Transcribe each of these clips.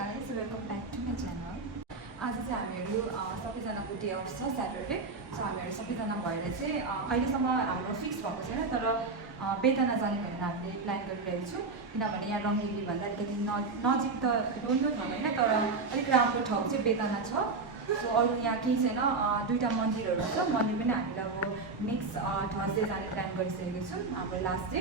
guys, welcome back to my channel. आज चाहिँ हामीहरू सबैजनाको डे अफ छ स्याटरडे. सो हामीहरू सबैजना भएर चाहिँ अहिलेसम्म हाम्रो फिक्स भएको छैन, तर बेतना जाने भनेर हामीले प्लान गरिरहेको छौँ. किनभने यहाँ रङ्गिली भन्दा अलिकति नजिक त डोल्नु होइन, तर अलिक राम्रो ठाउँ चाहिँ बेतना छ. सो अरू यहाँ केही छैन, दुईवटा मन्दिरहरू छ. मन्दिर पनि हामीले अब नेक्स्ट थर्सडे जाने प्लान गरिसकेको छौँ, हाम्रो लास्ट डे.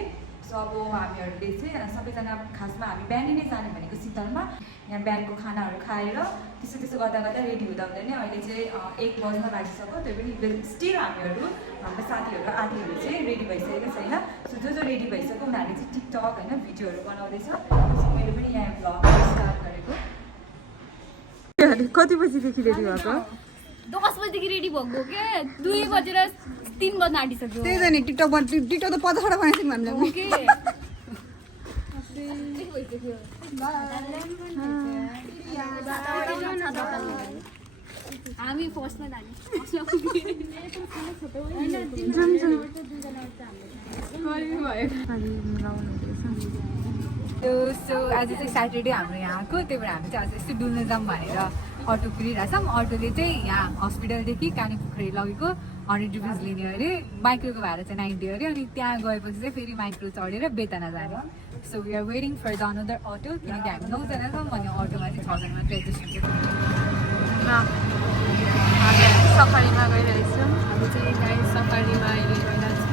सो अब हामीहरूले चाहिँ सबैजना खासमा हामी बिहानै नै जाने भनेको शीतलमा. यहाँ बिहानको खानाहरू खाएर त्यसो गर्दा गर्दा रेडी हुँदा हुँदै नै अहिले चाहिँ 1 बज्न लागिसक्यो. त्यो पनि स्टिल हाम्रो साथीहरू आदीहरू चाहिँ रेडी भइसकेको छैन. सो जो रेडी भइसक्यो उनीहरूले चाहिँ टिकटक होइन भिडियोहरू बनाउँदैछ. सो मैले पनि यहाँ भ्लग स्टार्ट गरेको. कति बजीदेखि रेडी भएको? 10 बजीदेखि रेडी भएको के 2 बजेर 3 बज्न आँटिसक्यो. त्यही त नि टिकटक त 50 बनाइसक्यो हामीले. ओके हामी फर्स्टमा जाने. सो आज चाहिँ स्याटरडे हाम्रो यहाँको, त्यही भएर हामी चाहिँ आज यस्तो डुल्न जाऊँ भनेर अटो कुरिरहेछौँ. अटोले चाहिँ यहाँ हस्पिटलदेखि कानेपोखरी लगेको 100 रुपिस लिने अरे. माइक्रोको भाडा चाहिँ 90 अरे. अनि त्यहाँ गएपछि चाहिँ फेरि माइक्रो चढेर बेतना जाने. So we are waiting for the another auto, किनकि हामी 9जना छौँ अनि अटोमा चाहिँ 6जना मात्रै एडजस्ट हुन्छ. सफारीमा गइरहेछौँ. हामी चाहिँ गाइस सफारीमा अहिले गइरहेछौँ.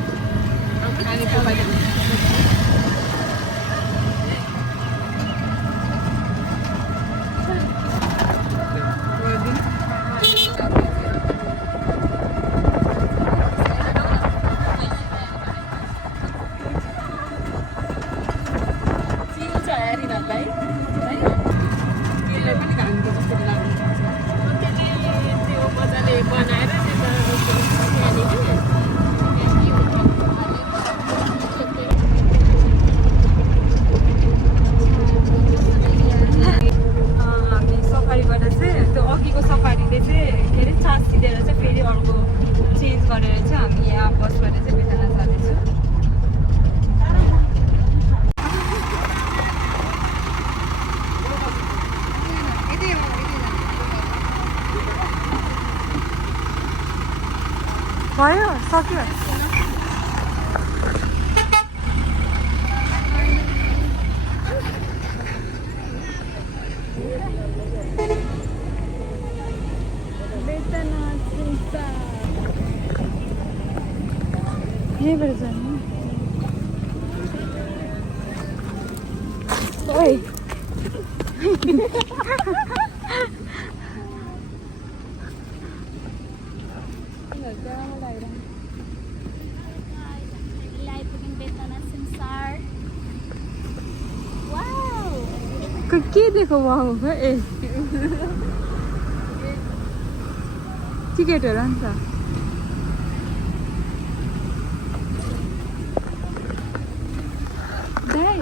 भयो सक्यो. यहीँबाट जानु. ओइ के देखो वाउ ए टिकटहरू आउँछ. दाइ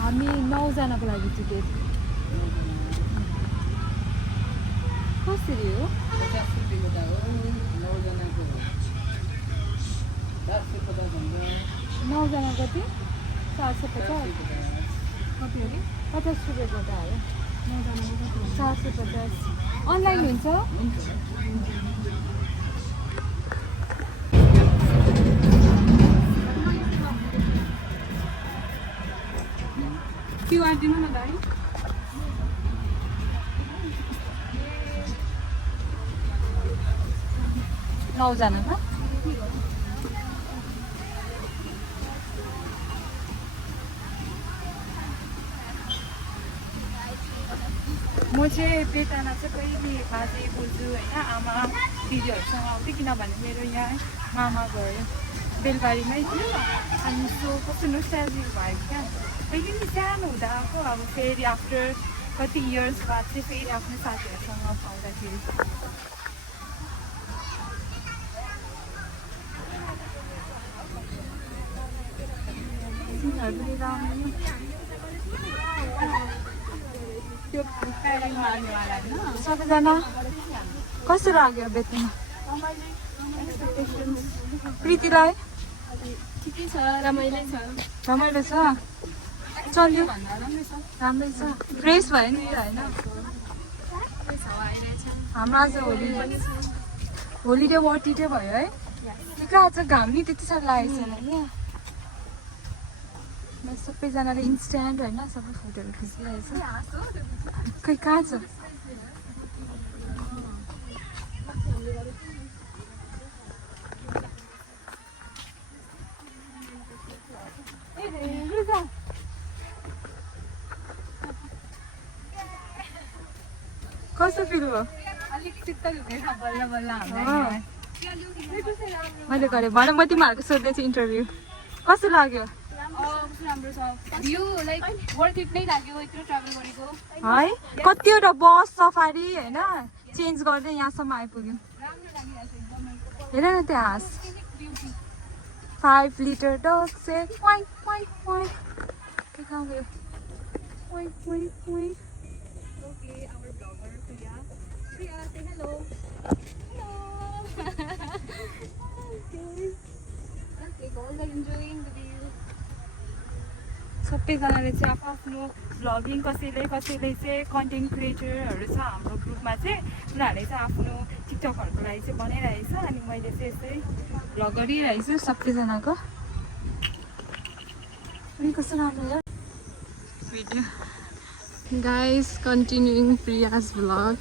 हामी 9 जनाको लागि टिकट कसरी हो? 9 जना कति 450 कति अरे 50 रुपियाँ गोटा हो. 9 जनाको कति 450. अनलाइन हुन्छ. क्युआर दिनु न दाइ. 9 जनामा म चाहिँ बेतना चाहिँ कहिले बाजे बोजू होइन आमा दिदीहरूसँग आउँथेँ. किनभने मेरो यहाँ मामा गयो बेलबारीमै थियो. अनि सो कस्तो नोस्टाल्जिक भयो क्या. कहिले नि सानो हुँदा आएको, अब फेरि आफ्टर कति इयर्स बाद चाहिँ फेरि आफ्नो साथीहरूसँग पाउँदाखेरि सबैजना कसरी लाग्यो बेतना? प्रीतिलाई ठिकै छ, रमाइलो छ. रमाइलो छ. चल्यो राम्रै छ राम्रै छ फ्रेस भयो नि होइन हाम्रो आज होलिडे वर्टिडे भयो है तिम्रो आज घाम नि त्यति साह्रो लागेको छैन क्या सबैजनाले इन्स्ट्यान्ट होइन सबै फोटोहरू खिचिरहेछ खै कहाँ छ कस्तो फिल भयो अलिक शीतल हुँदैछ बल्ल बल्ल मैले गरेँ भन म तिमीहरूको सोध्दैछु इन्टरभ्यू कस्तो लाग्यो राम्रो छ भ्यू लाइक वर्थ इट नै लाग्यो यत्रो ट्राभल गरेको है कतिवटा बस सफारी होइन चेन्ज गर्दै यहाँसम्म आइपुग्यो राम्रो लागिरहेको छ एकदमै हेर न त्यहाँ हाँस 5 लिटर डग से क्वाइक क्वाइक क्वाइक के कहाँ गयो quick quick quick okay our blogger Priya say hello okay guys are enjoying the view सबैजनाले चाहिँ आफ्नो भ्लगिङ कसैले चाहिँ कन्टेन्ट क्रिएटरहरू छ हाम्रो ग्रुपमा चाहिँ उनीहरूले चाहिँ आफ्नो टिकटकहरूको लागि चाहिँ बनाइरहेछ अनि मैले चाहिँ यसै भ्लग गरिरहेको छु सबैजनाको अनि कस्तो राम्रो यार video guys continuing Priya's vlog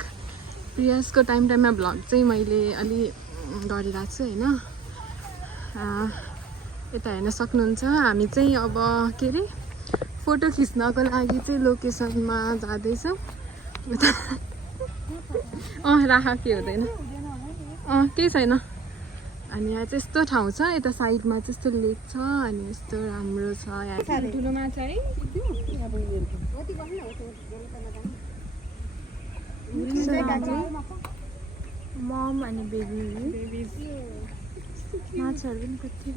प्रियासको टाइममा भ्लग चाहिँ मैले अलि गरिरहेको छु होइन यता हेर्न सक्नुहुन्छ हामी चाहिँ अब के अरे फोटो खिच्नको लागि चाहिँ लोकेसनमा जाँदैछौँ राख के हुँदैन केही छैन अनि यहाँ चाहिँ यस्तो ठाउँ छ यता साइडमा चाहिँ यस्तो लेक छ अनि यस्तो राम्रो छ यहाँ ठुलो माछा है मम अनि बेबी माछाहरू पनि कति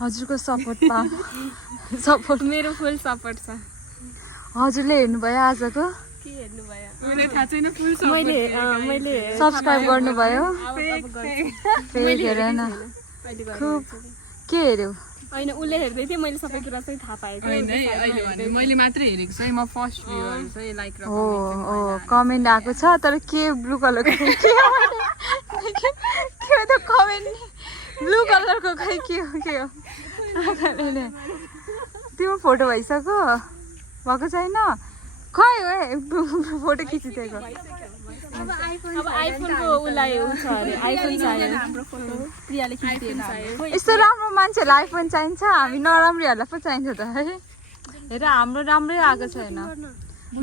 हजुरको सपोर्ट मेरो फुल सपोर्ट छ हजुरले हेर्नुभयो आजको के हेर्नु भयो मलाई थाहा छैन फुल मैले सब्सक्राइब गर्नुभयो हेर न खुब के हेऱ्यौ होइन उसले हेर्दै थियो मैले सबै कुरा चाहिँ थाहा पाएको मैले मात्रै हेरेको छु म फर्स्ट भ्यूहरू चाहिँ लाइक र हो कमेन्ट आएको छ तर के ब्लू कलरको के हो त कमेन्ट ब्लू कलरको खै के हो तिम्रो फोटो भइसक्यो भएको छैन खै फोटो खिचिदिएको अब आइफोनको उसलाई छ अरे आइफोन चाहियो प्रियाले खिचिदिएन यस्तो राम्रो मान्छेहरूलाई आइफोन चाहिन्छ हामी नराम्रीहरूलाई पो चाहिन्छ त है हेर हाम्रो राम्रै आएको छैन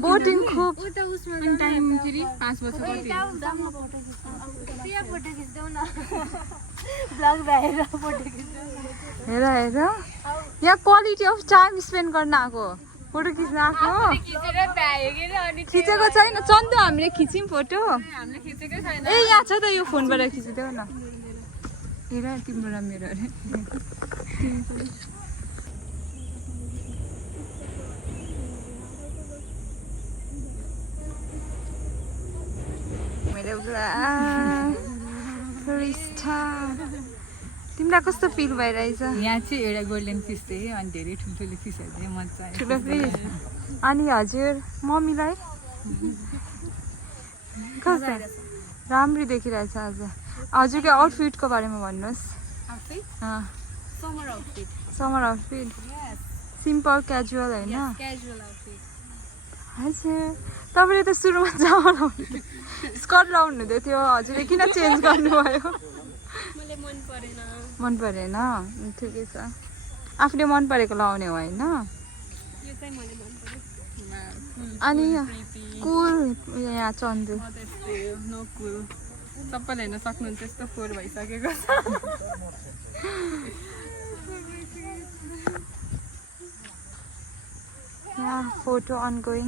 बोटिङ खुब टाइम फेरि 5 वर्ष हेर यहाँ क्वालिटी अफ टाइम स्पेन्ड गर्न आएको फोटो खिच्न आएको खिचेको छैन चन्दु हामीले खिच्यौँ फोटो ए यहाँ छ त यो फोनबाट खिचिदेऊ न हेर तिम्रो र मेरो अरे मेरो तिमीलाई कस्तो फिल भइरहेछ यहाँ चाहिँ एउटा गोल्डन फिस थियो अनि धेरै ठुल्ठुलो फिसहरू थियो मजा आयो ठुलो फिस अनि हजुर मम्मीलाई कस्तो राम्रै देखिरहेछ आज हजुरको आउटफिटको बारेमा भन्नुहोस् समर आउटफिट सिम्पल क्याजुअल होइन हजुर तपाईँले त सुरुमा जामा लाउनु स्कर्ट लाउनु हुँदै थियो हजुरले किन चेन्ज गर्नुभयो मन परेन ठिकै छ आफूले मन परेको लाउने हो होइन अनि कुल यहाँ चन्दु सबैले हेर्न सक्नुहुन्छ यस्तो फोहोर भइसकेको छ यहाँ फोटो अनगोइङ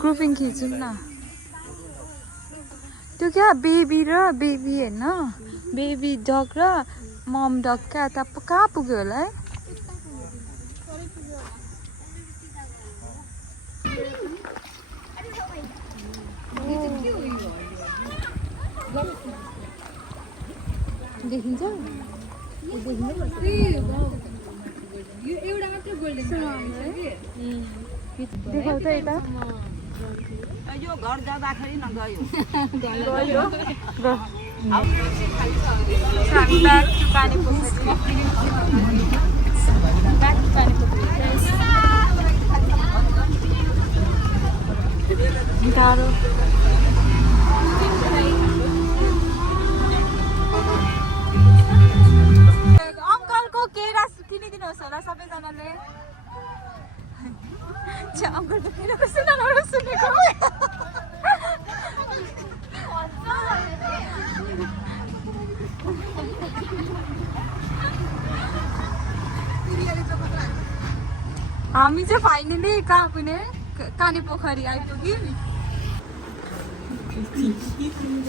ग्रुपिङ खिचौँ न त्यो क्या बेबी होइन बेबी डग र मम डग क्या त कहाँ पुग्यो होला है देखिन्छ एउटा मात्रै गोल्डन देखाउ त यता यो घर जाँदाखेरि न गयो हामी ब्याक टु कानेपोखरी टाढो अङ्कलको केरा किनिदिनुहोस् होला सबैजनाले अङ्कलको केरा सुनाउनु सुनेको हामी चाहिँ फाइनली कहाँ पुग्ने कानेपोखरी आइपुग्यौँ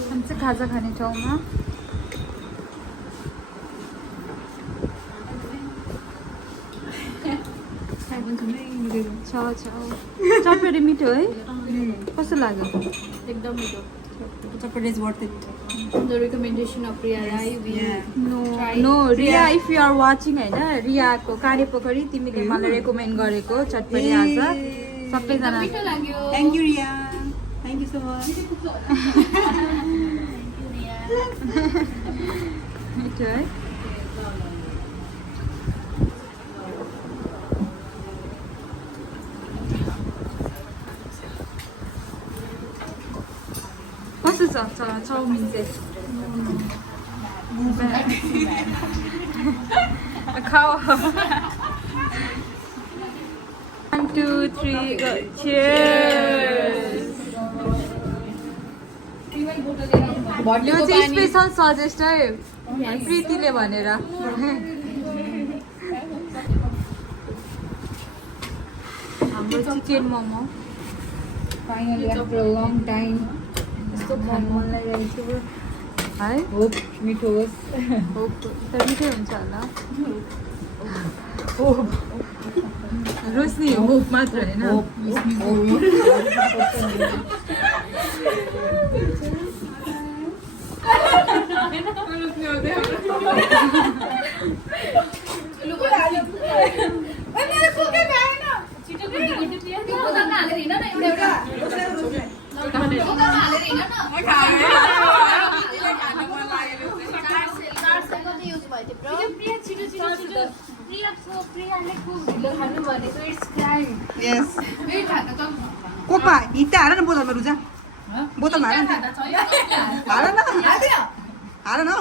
हामी चाहिँ खाजा खाने ठाउँमा चटपटी मिठो है कस्तो लाग्यो एकदम मिठो Chapati is worth it. The recommendation of Priya Rai, we know Riya if you are watching होइन रियाको कानेपोखरी तिमीले मलाई रेकमेन्ड गरेको चटपटी आज सबैजना मिठो लाग्यो Thank you, Ria. Thank you so much. मिठो है कस्तो छ चाउमिन चाहिँ खाओ 1 2 3 go cheers यो चाहिँ स्पेशल सजेस्ट है प्रीतिले भनेर हाम्रो chicken momo Finally, after a long time, यस्तो खानु मन लागिरहेको थियो है hope मिठो होस् होप त मिठै हुन्छ होला रोशनी होप मात्र होइन Yes. Kopa, ita haran na botol maruja. Botol haran. Haran na. Haran na.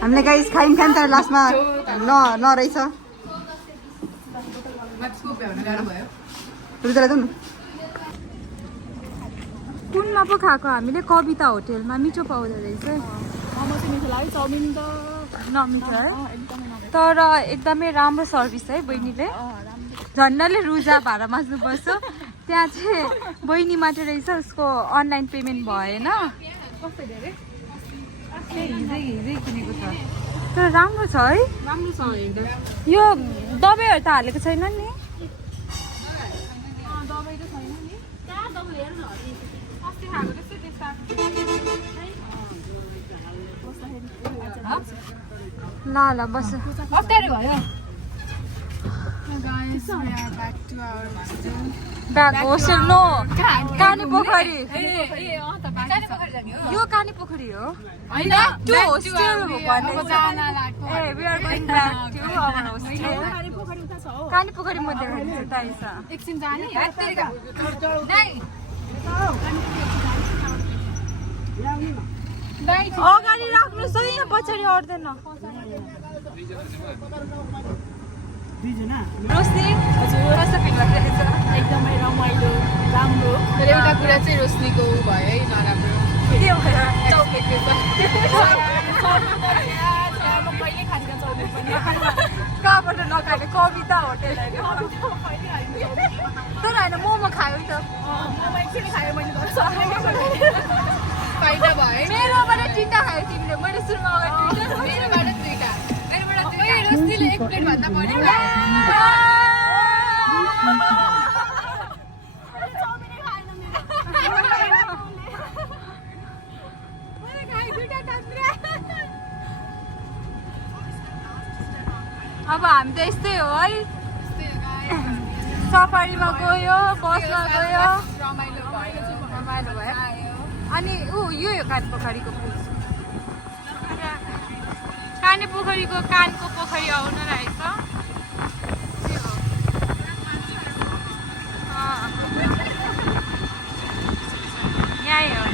हामीले गाइस खाइन खाइन तर लास्टमा नरहेछ रुजा ल्याउनु कुनमा पो खाएको हामीले कविता होटेलमा मिठो पाउँदो रहेछ नमिठो है तर एकदमै राम्रो सर्भिस है बहिनीले झन्डाले रुजा भाडा माझ्नुपर्छ त्यहाँ चाहिँ बहिनी मात्र रहेछ उसको अनलाइन पेमेन्ट भएन हिजै किनेको छ तर राम्रो छ है यो दबाईहरू त हालेको छैन नि ल ल बस अप्ठ्यारो भयो ब्याक होस्टेल नो कानेपोखरी यो कानेपोखरी हो to hostel uh we are going back to our hostel Kanepokhari मध्ये ताइसा एकछिन जाने अगाडि राख्नुहोस् है यहाँ पछाडि अट्दैन रोशनी कस्तो फिल भइरहेछ एकदमै रमाइलो राम्रो तर एउटा कुरा चाहिँ रोशनीको भयो है नराम्रो के भयो कहिले खादिनँ चौमिन पनि कहाँबाट नखाने कविता होटेल होइन तर होइन मोमो खायो नि त एकछिन खायो मैले फाइदा भयो मेरोबाट 3टा खायो तिमीले मैले सुरुमा अगाडि 3टा मेरोबाट 3टा रोशनीले 1 प्लेट भन्दा बढी अब हामी त यस्तै हो है सफारीमा गयो बसमा गयो रमाइलो भयो अनि यो काने पोखरीको पुल काने पोखरीको कानको पोखरी आउन रहेछ यहीँ हो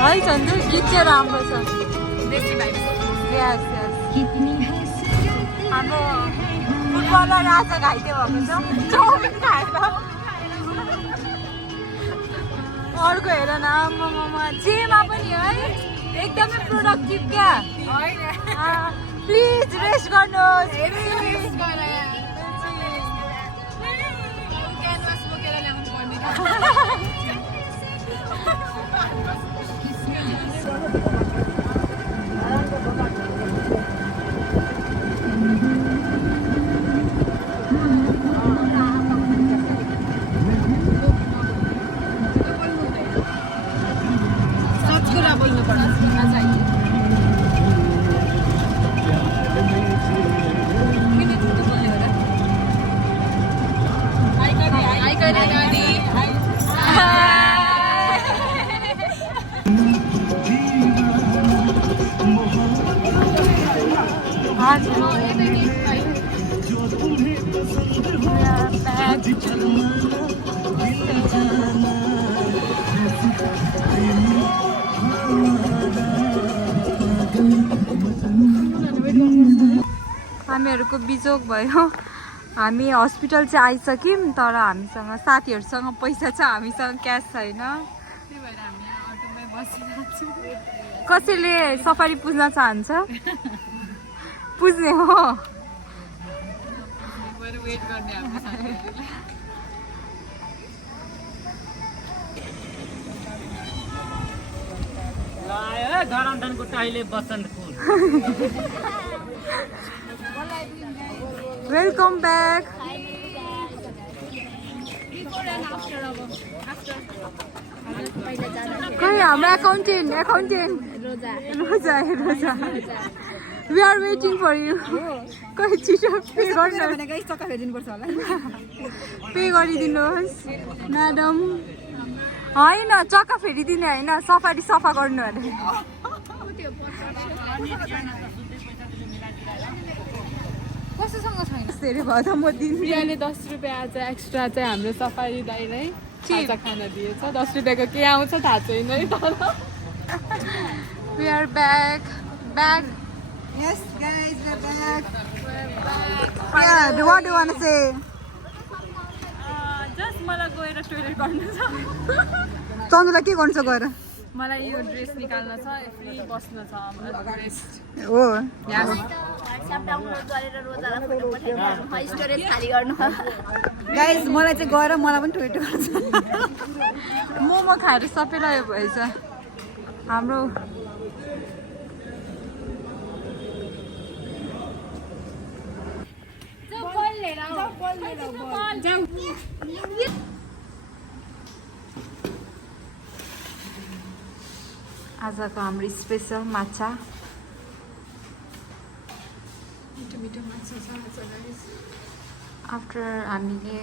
है चन्दु गीत चाहिँ राम्रो छ हाम्रो फुटबलर राजा घाइते भएको छ चाउमिन खाएर अर्को हेर न आमामा जेमा पनि है एकदमै प्रोडक्टिभ क्या प्लिज रेस्ट गर्नुहोस् हामीहरूको बिजोग भयो हामी हस्पिटल चाहिँ आइसक्यौँ तर हामीसँग साथीहरूसँग पैसा छ हामीसँग क्यास छैन कसैले सफारी पुज्न चाहन्छ पुज्ने हो धरानधनको टाइले बसन्तपुर वेलकम ब्याक खै हाम्रो accountant Roja we are waiting for you खै छिटो पे गर्नु पे गरिदिनुहोस् म्याडम होइन चक्का फेरिदिने होइन सफारी सफा गर्नु अरे कसँग छैन धेरै भयो त म प्रियाले 10 रुपियाँ आज एक्स्ट्रा चाहिँ हाम्रो सफारी दाइलाई खाजा खाना दिएछ 10 रुपियाँको के आउँछ थाहा छैन है तर we are back Yes, guys, we're back. Yeah, what do you want to say? Just मलाई गएर टोइलेट गर्नु छ चन्दुलाई के गर्नु छ गएर मलाई यो ड्रेस निकाल्न छ फ्री बस्न छ रेस्ट हो Guys, मलाई चाहिँ गएर मलाई पनि टोइलेट गर्नु छ मोमो खाएर सबैलाई भएछ हाम्रो आजको हाम्रो स्पेसल माछा मिठो माछा छ आफ्टर हामीले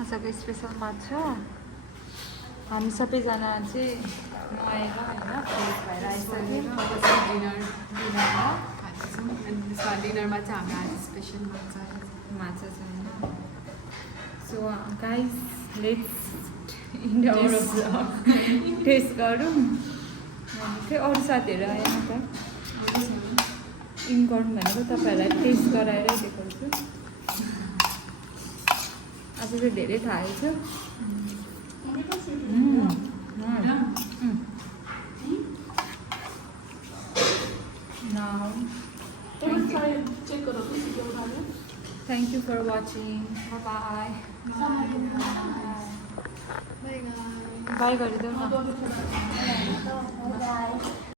आजको स्पेसल माछा हामी सबैजना चाहिँ नुहाएर होइन फ्रेस भएर आइसक्यौँ डिनरमा त्यसमा डिनरमा चाहिँ हाम्रो आज स्पेसल माछा छ होइन सो गाइज लेट्स टेस्ट गरौँ चाहिँ अरू साथीहरू आएन त इन गरौँ भनेको तपाईँहरूलाई टेस्ट गराएरै देखाउँछु आज चाहिँ धेरै थालेको छु Now Thank you for watching. Bye-bye. Bye गरिदेऊ न